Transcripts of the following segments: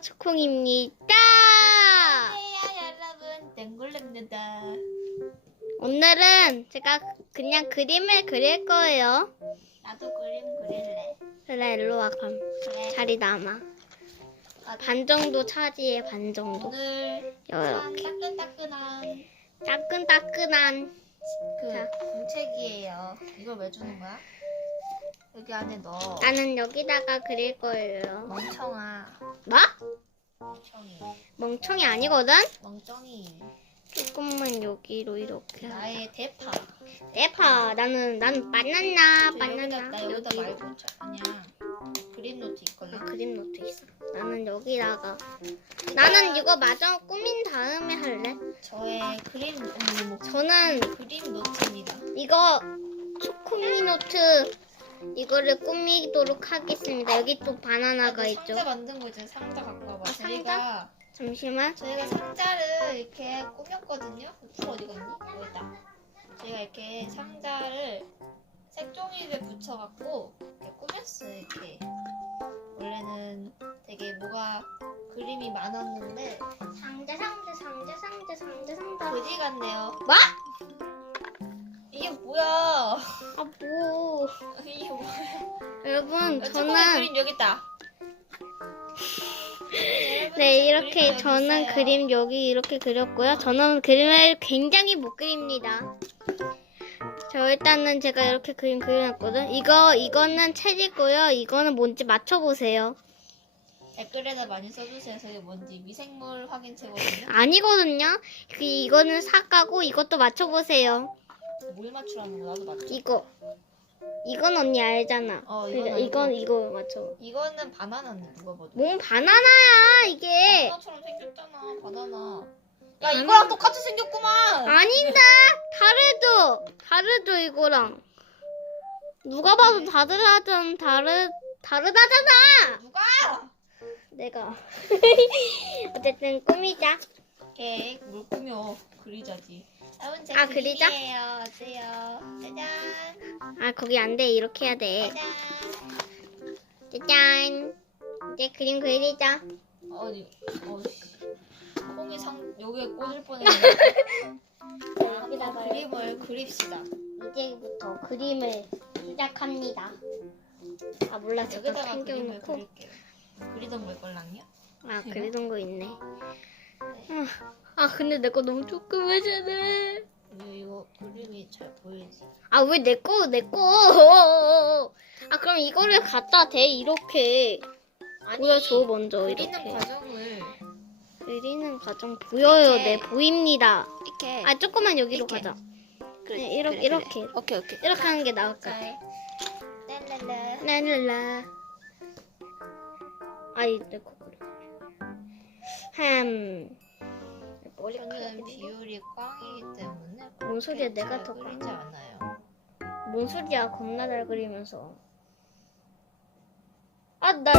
초콩입니다. 안녕하세요 여러분 땡굴입니다 오늘은 제가 그냥 그림을 그릴 거예요. 나도 그림 그릴래 그래, 일로 와, 그럼. 그래 자리 남아. 반 정도 차지해, 반 정도. 오늘 짠 이렇게. 따끈따끈한 따끈따끈한. 그 자. 공책이에요 이걸 왜 주는 거야? 여기 안에 넣어 나는 여기다가 그릴 거예요. 멍청아 뭐? 멍청이 멍청이 아니거든? 멍청이 조금만 여기로 이렇게. 나의 대파 대파. 나는, 나는 바나나, 저 바나나. 여기다, 나 여기다 여기로. 말고 저 그냥 그림 노트 아, 있거든 그림 노트 있어. 나는 여기다가. 나는 이거 마저 꾸민 다음에 할래. 저의 그림 아니 뭐 저는 그림 노트입니다 이거 초코미 노트 이거를 꾸미도록 하겠습니다. 여기 또 바나나가 있죠. 상자 만든 거 있잖아 상자 갖고 와봐 아, 저희가 잠시만. 저희가 상자를 이렇게 꾸몄거든요. 풀 어디 갔니? 여기다. 저희가 이렇게 상자를 색종이를 붙여갖고 이렇게 꾸몄어요. 이렇게 원래는 되게 뭐가 그림이 많았는데 상자 상자 상자 상자 상자 상자. 그지 같네요. 뭐? 이게 뭐야? 아 뭐? 여러분 초코의 저는 그림 여기 있다. 네 이렇게 저는. 그림 여기 이렇게 그렸고요. 저는 그림을 굉장히 못 그립니다. 저 일단은 제가 이렇게 그림 그려놨거든. 이거 이거는 책이고요. 이거는 뭔지 맞춰보세요. 댓글에다 많이 써주세요. 저게 뭔지 미생물 확인체거든요. 아니거든요. 그 이거는 사과고 이것도 맞춰보세요. 뭘 맞추라는 거 나도 맞춰. 이거 이건 언니 알잖아. 어, 이건 그러니까 알고. 이건 이거 맞춰. 이거는 바나나인데 누가 봐도. 뭔 바나나야 이게. 바나나처럼 생겼잖아 바나나 야 이거랑 똑같이 생겼구만 아닌데 다르죠. 다르죠 이거랑. 누가 봐도 다르다잖아. 다르 다르다잖아. 누가 내가. 어쨌든 꾸미자. 오케이 뭘 꾸며 그리자지 여러분 제 아, 그리자? 그림이에요 어때요 짜잔 아 거기 안 돼. 이렇게 해야 돼. 짜잔 짜잔. 이제 그림 그리자. 어디 어씨 콩이 상 여기에 꽂을 뻔했네 여기다가 그림을 그립시다 이제부터 그림을 시작합니다. 아 몰라 여기다가 그림을 챙겨놓고 그릴게요 그리던 물걸랑요 아 그리던 거 있네. 아, 아 근데 내 거 너무 조그매잖아. 이거 그림이 잘 보이지 아 왜 내 거 내 거? 아 그럼 이거를 갖다 대 이렇게. 뭐야 저 먼저 그리는 이렇게. 과정을 그리는 과정 보여요. 이렇게. 네 보입니다. 이렇게 아 조금만 여기로 이렇게. 가자. 그래, 네, 이렇게 그래, 이렇게 그래. 오케이 오케이 이렇게 하는 게 나을 것 같아. 랄랄라 랄랄라. 아이 내거 그려. 햄. 머리가 저는 비율이 꽝이기 때문에 뭔 소리야, 그렇게 내가 잘더 그리지 꽝. 않아요. 뭔 소리야 겁나 잘 그리면서 아나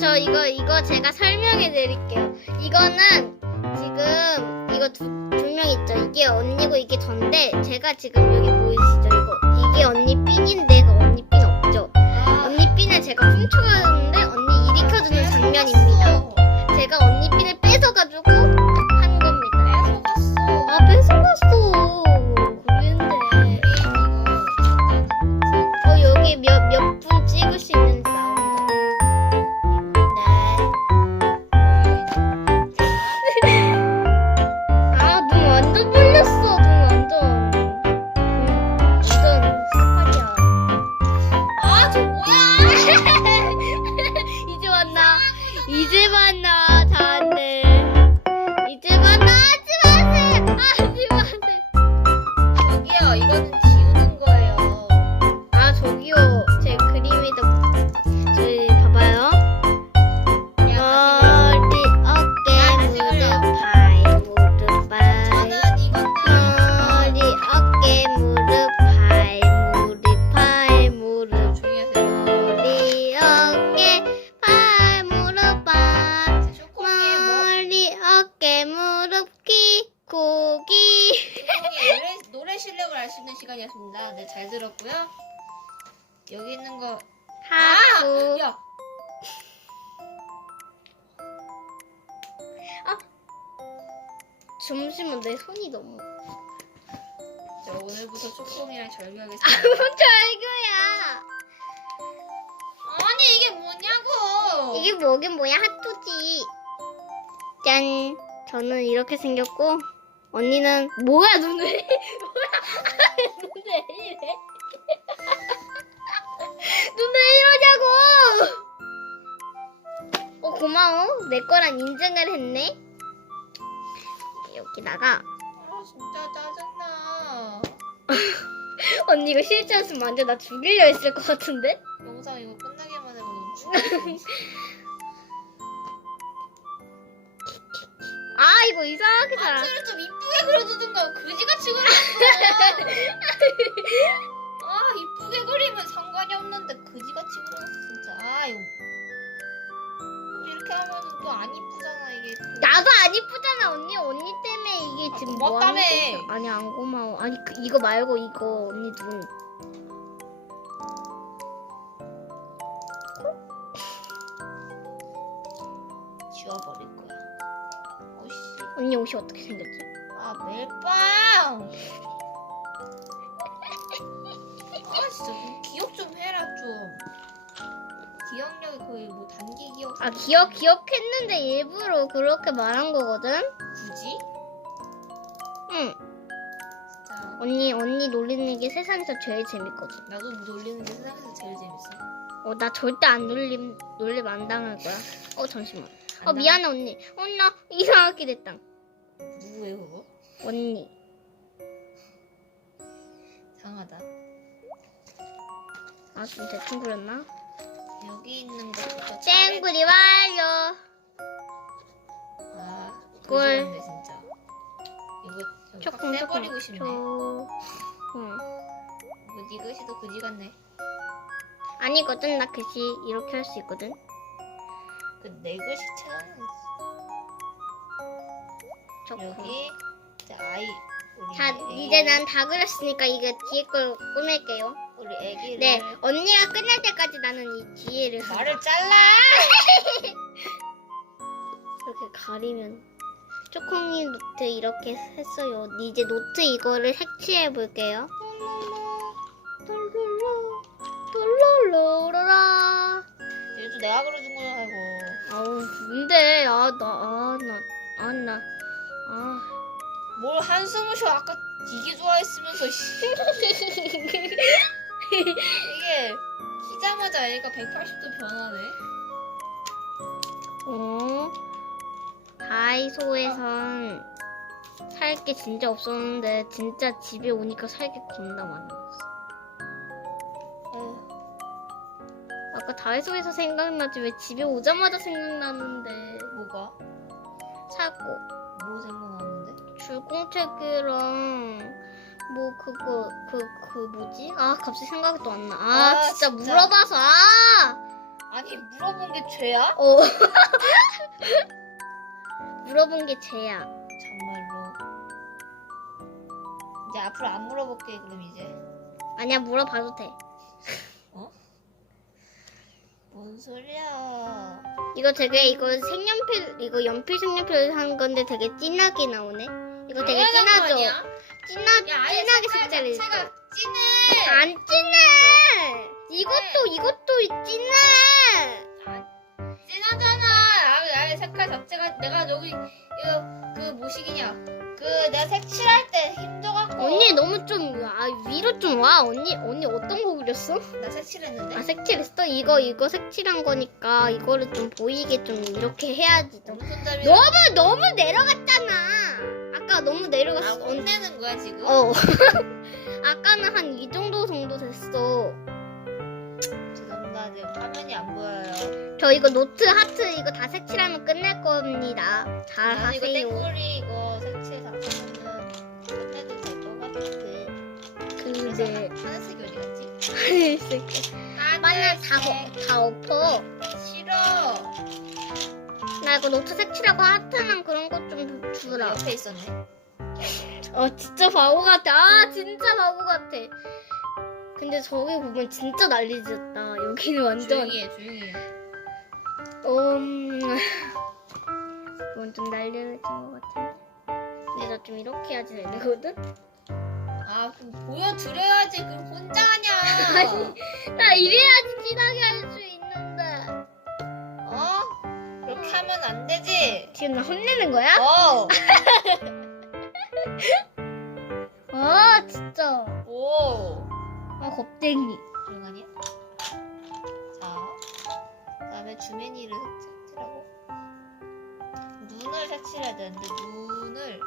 저 이거 이거 제가 설명해 드릴게요. 이거는 지금 이거 두, 두 명 있죠. 이게 언니고 이게 던데 제가 지금 여기 보이시죠? 이거 이게 언니 삥인데 알겠습니다. 네, 잘 들었고요. 여기 있는 거 하고. 아! 야! 아! 잠시만 내 손이 너무. 자, 오늘부터 쪼꼬미랑 절교하겠습니다. 아, 뭔 절교야? 아니, 이게 뭐냐고! 이게 뭐긴 뭐야? 핫토지. 짠. 저는 이렇게 생겼고. 언니는 뭐야 눈을 뭐야. 눈을 이래. 눈을 이러냐고. 어 고마워. 내 거랑 인증을 했네. 여기다가. 아 진짜 짜증나. 언니 이거 실제 했으면 완전 나 죽일려 했을 것 같은데? 영상 이거 끝나기만 해도 너무 죽 아 이거 이상하게 잘 안... 좀 이쁘게 그려주든가 그지같이 그렸어. 아 이쁘게 그리면 상관이 없는데 그지같이 그렸어 진짜. 아 이거 이렇게 하면 또 안 이쁘잖아 이게. 또. 나도 안 이쁘잖아 언니 언니 때문에 이게 아, 지금 뭐 고맙다며. 하는 거야? 아니 안 고마워 아니 그, 이거 말고 이거 언니 눈 지워버릴 거야. 어씨. 언니 옷이 어떻게 생겼지? 아 멜빵. 아 진짜 좀 기억 좀 해라 좀. 기억력이 거의 뭐 단기 기억. 아 기억 기억했는데 일부러 그렇게 말한 거거든 굳이? 응 진짜. 언니 언니 놀리는 게 세상에서 제일 재밌거든 나도 놀리는 게 세상에서 제일 재밌어. 어 나 절대 안 놀림 놀림 안 당할 거야 어 잠시만 어안 미안해 언니 어나 이상하게 됐다 누구예요 그거? 언니 상하다. 아좀 대충 그렸나? 여기 있는 것부터 쨍구리 완료 아, 꿀. 그지같네 진짜. 이거 조금 떼버리고 싶네. 저... 응. 이거 네 글씨도 그지 같네. 아니거든 나 글씨 이렇게 할 수 있거든 그내 글씨 찾아는 좋고 여기 이제 아이 우리 애기, 이제 난 다 그렸으니까 이게 뒤에 걸 꾸밀게요. 우리 애기를. 네 언니가 끝날 때까지 나는 이 뒤에를 말을 잘라. 이렇게 가리면 초콩이 노트 이렇게 했어요. 이제 노트 이거를 색칠해 볼게요. 똘롤로로라 얘도 내가 그려준 거잖아 이거. 아우 근데 아나아나아나아 뭘 한숨을 쉬어 아까 되게 좋아했으면서 씨. 이게 키자마자 애가 180도 변하네. 어? 다이소에선 살 게 진짜 없었는데 진짜 집에 오니까 살 게 겁나 많았어. 에휴, 아까 다이소에서 생각나지 왜 집에 오자마자 생각나는데 뭐가? 사고? 줄공책이랑 뭐 그거 그 그 뭐지? 아 갑자기 생각이 또 안 나. 아, 아, 진짜, 진짜. 물어봐서 아 아니 물어본 게 죄야? 어. 물어본 게 죄야. 정말로. 이제 앞으로 안 물어볼게 그럼 이제. 아니야 물어봐도 돼. 뭔 소리야? 이거 되게 이거 색연필 이거 연필 색연필 한 건데 되게 진하게 나오네. 이거 되게 거 진하죠? 아니야? 진하 야, 아예 진하게 색깔 있어. 자체가 진해. 안 진해. 이것도 이것도 진해. 진하잖아. 아, 아예 색깔 자체가 내가 여기 이거 그 뭐시기냐? 그 내가 색 칠할 때 힘줘갖고. 언니 너무 좀 아, 위로 좀 와. 언니 언니 어떤 거 그렸어? 나 색 칠했는데. 아 색칠했어? 이거 이거 색칠한 거니까 이거를 좀 보이게 좀 이렇게 해야지. 좀. 너무 손잡이. 너무 너무 내려갔잖아. 아까 너무 아, 내려갔어. 언- 혼내는 거야 지금? 어. 아까는 한 이 정도 정도 됐어. 죄송합니다. 지금 화면이 안 보여요. 저 이거 노트 하트 이거 다 색칠하면 끝낼 겁니다. 잘 나는 이거 하세요. 땡꼬리 이거 색칠 다 하면은 끝내도 될 것 같아. 그래서 근데 하늘색이 어디 갔지? 하늘색 만약 다, 하늘색. 엎- 다 엎어. 싫어. 나 이거 노트 색칠하고 하트랑 그런 것 좀 주라. 옆에 있었네. 어 진짜 바보 같아. 아 진짜 바보 같아. 근데 저기 보면 진짜 난리졌다. 여기는 완전 조용히 해, 조용히 해. 음 그건 좀 난리진 것 같은데. 근데 나 좀 이렇게 해야지 되거든. 아, 그럼 보여드려야지. 그럼 혼자 하냐? 아니. 나 이래야지 진하게 할 수 있는 안 되지. 지금 나 혼내는 거야? 어. 아 진짜. 오. 아 겁쟁이. 조용하냐? 자, 그다음에 주머니를 색칠하고 눈을 색칠해야 되는데 눈을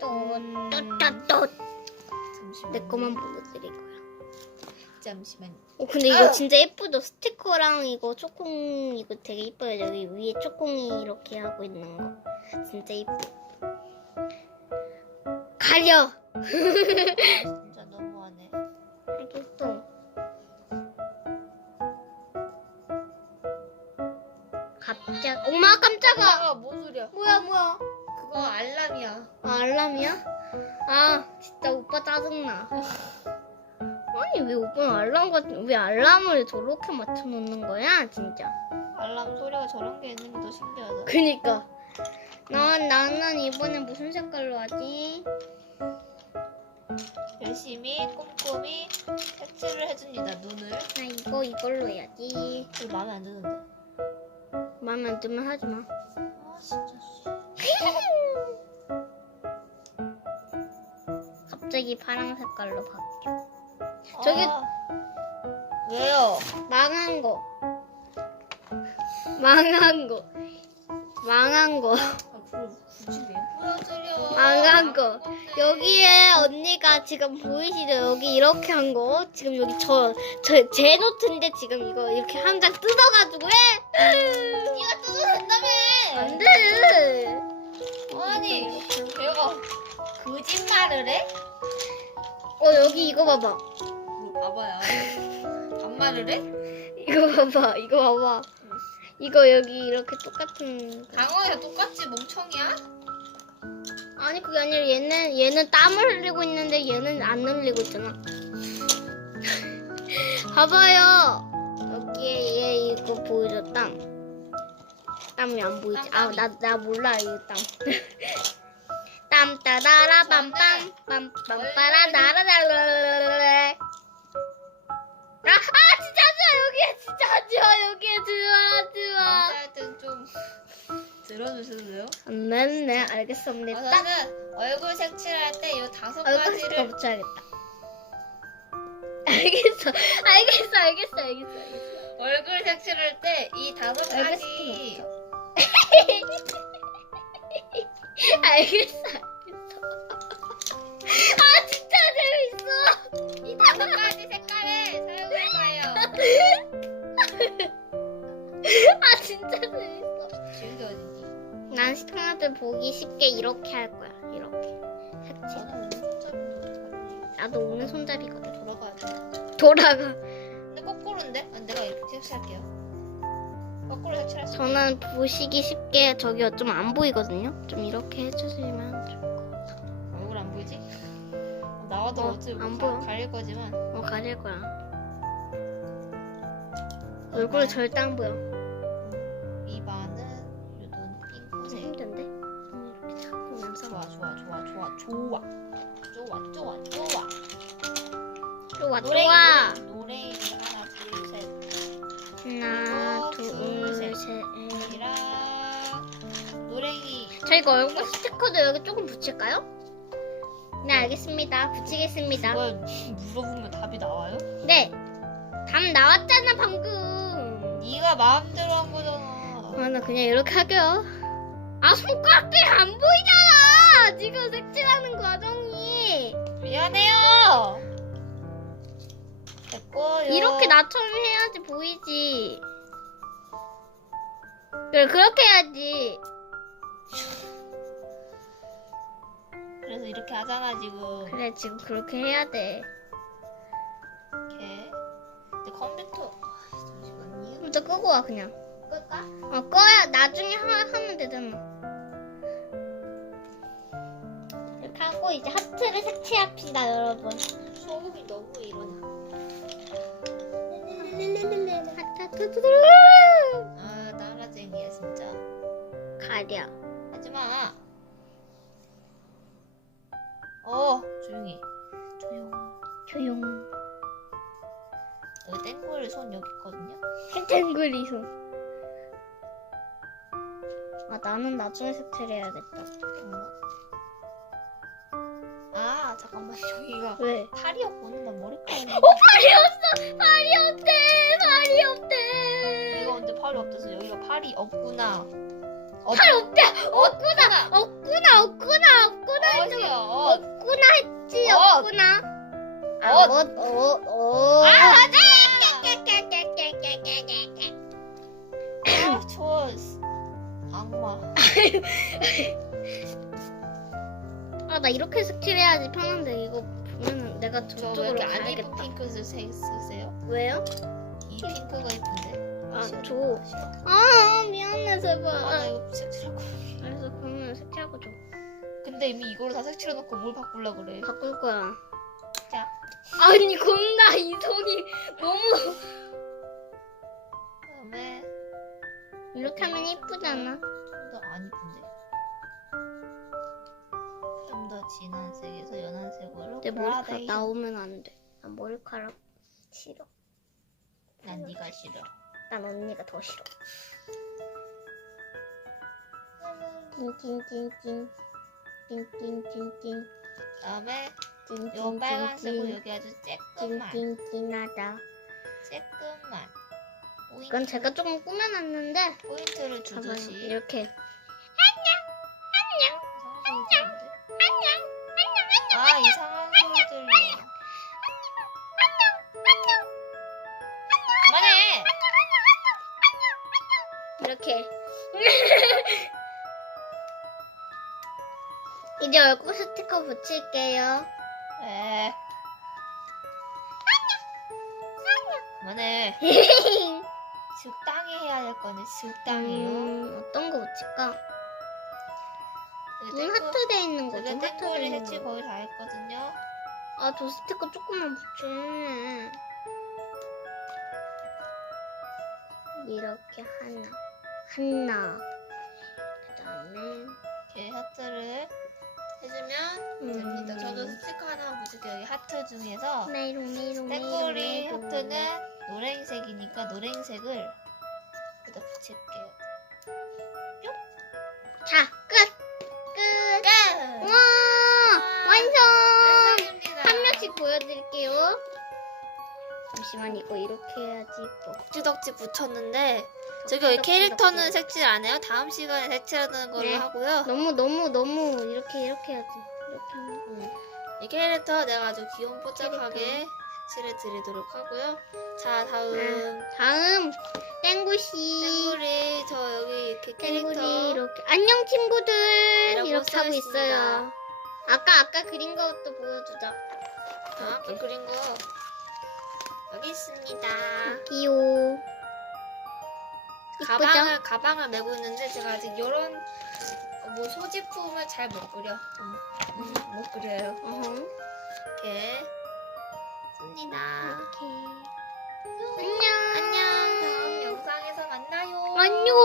또 음, 또또또 잠시만. 내 거만 보여드릴 거야. 잠시만. 어, 근데 이거. 진짜 예쁘죠? 스티커랑 이거 초콩 이거 되게 예뻐요. 여기 위에 초콩이 이렇게 하고 있는 거. 진짜 예뻐. 가려! 진짜 너무하네. 알겠어. 갑자기, 엄마 깜짝아! 아, 뭔 소리야? 뭐야, 뭐야? 그거 알람이야. 아, 알람이야? 아, 진짜 오빠 짜증나. 아니, 왜 오빠는 알람 같은, 왜 알람을 저렇게 맞춰놓는 거야, 진짜? 알람 소리가 저런 게 있는 게 더 신기하다. 그니까. 난, 나는 이번에 무슨 색깔로 하지? 열심히 꼼꼼히 색칠을 해줍니다. 눈을. 나 이거, 이걸로 해야지. 이거 마음에 안 드는데. 마음에 안 들면 하지 마. 아 진짜. 씨. 갑자기 파란 색깔로 바뀌어. 저기- 아, 왜요? 망한 거. 망한 거. 망한 거. 아? 망한 거. 여기에 언니가 지금 보이시죠? 여기 이렇게 한 거. 지금 여기 저, 저, 제 노트인데 지금 이거 이렇게 한 장 뜯어가지고 해. 네가 뜯어도 된다며. 안 돼. 아니, 걔가 거짓말을 해? 어, 여기 이거 봐봐. 뭐 봐봐요. 반말을 해? 이거 봐봐. 이거 봐봐. 이거 여기 이렇게 똑같은. 거. 강호이가 똑같지 멍청이야? 아니, 그게 아니라 얘는, 얘는 땀을 흘리고 있는데 얘는 안 흘리고 있잖아. 봐봐요. 여기에 얘 이거 보이죠, 땀. 땀이 안 보이지? 아, 땀, 나, 나 몰라, 이거 땀. 땀 따다라 빰빰 빰빰 빠라 나라라라라라 아, 아 진짜 하지 마 여기에 진짜 하지 마 여기에 하지 마 하지 남자한테는 좀 들어주실래요? 마 네네 알겠습니다. 저는 얼굴 색칠할 때 이 다섯 얼굴 가지를 붙여야겠다. 알겠어 알겠어 알겠어 알겠어 알겠어. 얼굴 색칠할 때 이 다섯 얼굴 가지 알겠어 알겠어. 아 진짜 재밌어. 이 다섯 가지 아 진짜 재밌어 지우개 어디니? 난 스토마들 보기 쉽게 이렇게 할 거야. 이렇게. 색칠. 저는 오늘 손잡이 나도 오늘 손잡이거든. 돌아가야 돼. 돌아가. 근데 거꾸로인데? 아, 내가 이렇게 색칠할게요. 거꾸로 색칠할 수 저는 보시기 쉽게 저기요 좀 안 보이거든요. 좀 이렇게 해주시면 좋을 것 같아. 얼굴 안 보이지? 어, 나와도 어, 어, 찌안 가, 보여. 가릴 거지만 어 가릴 거야. 얼굴 절대 안 보여. 좋아 노래 좋아. 노래 하나 둘셋 하나 어, 둘 둘, 셋. 이랑 노랭이 저 이거 얼굴 스티커도 여기 조금 붙일까요? 네 알겠습니다. 붙이겠습니다. 뭘 물어보면 답이 나와요? 네. 답 나왔잖아 방금. 네가 마음대로 한 거잖아 아나 그냥 이렇게 할게요. 아 손가락이 안 보이잖아. 지금 색칠하는 과정이 미안해요 됐고요 이렇게 나처럼 해야지 보이지. 그래 그렇게 해야지. 그래서 이렇게 하잖아 지금 그래 지금 그렇게 해야 돼. 이렇게 근데 컴퓨터 아, 잠시만요 먼저 끄고 와 그냥. 끌까? 어 꺼야 나중에 하, 하면 되잖아. 이렇게 하고 이제 하트를 색칠합시다 여러분. 소음이 너무 하트뚜뚜뚜 아 따라쟁이야 진짜 가려. 하지마 어 조용히 해. 조용 조용. 여기 땡골 손 여기 있거든요 탱글이 손. 아 나는 나중에 색칠해야겠다. 아 잠깐만 여기가 왜? 팔이었구나 나 머리카락이 어 팔이 없어. 팔이 없대. 팔이 없대. 이거 근데 팔이 없어서 여기가 팔이 없구나 없, 팔 없대. 없구나. 없구나. 없구나. 없구나. 했잖아. 어디야 어, 없구나 했지. 어. 없구나. 아, 뭐, 어, 어. 아 맞아! 아 좋아 악마 아, 나 이렇게 색칠해야지 편한데 이거 보면은 내가 저 저쪽으로 이렇게 안 가야겠다. 예쁜 핑크색 색 쓰세요? 왜요? 이 핑크가 예쁜데 아, 싫어, 줘. 싫어. 아, 미안해, 제발. 아, 나 이거 색칠하고 그래서 그러면 색칠하고 줘. 근데 이미 이거로 다 색칠해놓고 뭘 바꾸려고 그래 바꿀 거야. 자 아니, 겁나 이 손이 너무. 그다음에 이렇게 하면 이쁘잖아. 좀더안 이쁜데 진한 색에서 연한 색으로 내 머리카락 그라데이션. 나오면 안 돼. 나 머리카락 싫어. 난 네가 싫어 난 언니가 더 싫어. 띵띵띵띵. 띵띵띵띵. 그다음에 요. 빨간색으로 여기 아주 쬐끔만 띵띵띵하다. 쬐끔만 포인트, 이건 제가 조금 꾸며놨는데 포인트를 봐봐요. 주듯이 이렇게 소리 그만해 이렇게 이제 얼굴 스티커 붙일게요. 에 그만해 적당히 해야 될 거네 적당히요 음, 어떤 거 붙일까? 눈 하트 돼 있는 거. 눈 하트 돼 있는 색칠 거. 거의 다 했거든요 아, 저 스티커 조금만 붙여. 이렇게 하나, 하나. 그 다음에 이렇게 하트를 해주면 음. 됩니다 저도 스티커 하나 붙일게요 여기 하트 중에서 메롱 메롱 메롱. 하트는 노란색이니까 노란색을 여기다 붙일게요 보여드릴게요. 잠시만 이거 이렇게 해야지 이뻐. 덕지덕지 붙였는데 저기 덕지덕지 여기 캐릭터는 덕지. 색칠 안 해요. 다음 시간에 색칠하는 걸로 네. 하고요. 너무 너무 너무 이렇게 이렇게 해야지. 이렇게 하면. 음. 이 캐릭터 내가 아주 귀여운 뽀짝하게 색칠해 드리도록 하고요. 자 다음 아, 다음 땡구씨. 땡구리 저 여기 이렇게 캐릭터 땡구리 이렇게 안녕 친구들 이렇게 하고 써있습니다. 있어요. 아까 아까 그린 것도 보여주자. 자, 안 그린 거 여기 있습니다. 여기요. 가방을 가방을 메고 있는데 제가 아직 이런 어, 뭐 소지품을 잘 못 그려. 어. 음, 못 그려요. 어흥. 이렇게 씁니다. 이렇게. 안녕. 안녕. 다음 영상에서 만나요. 안녕.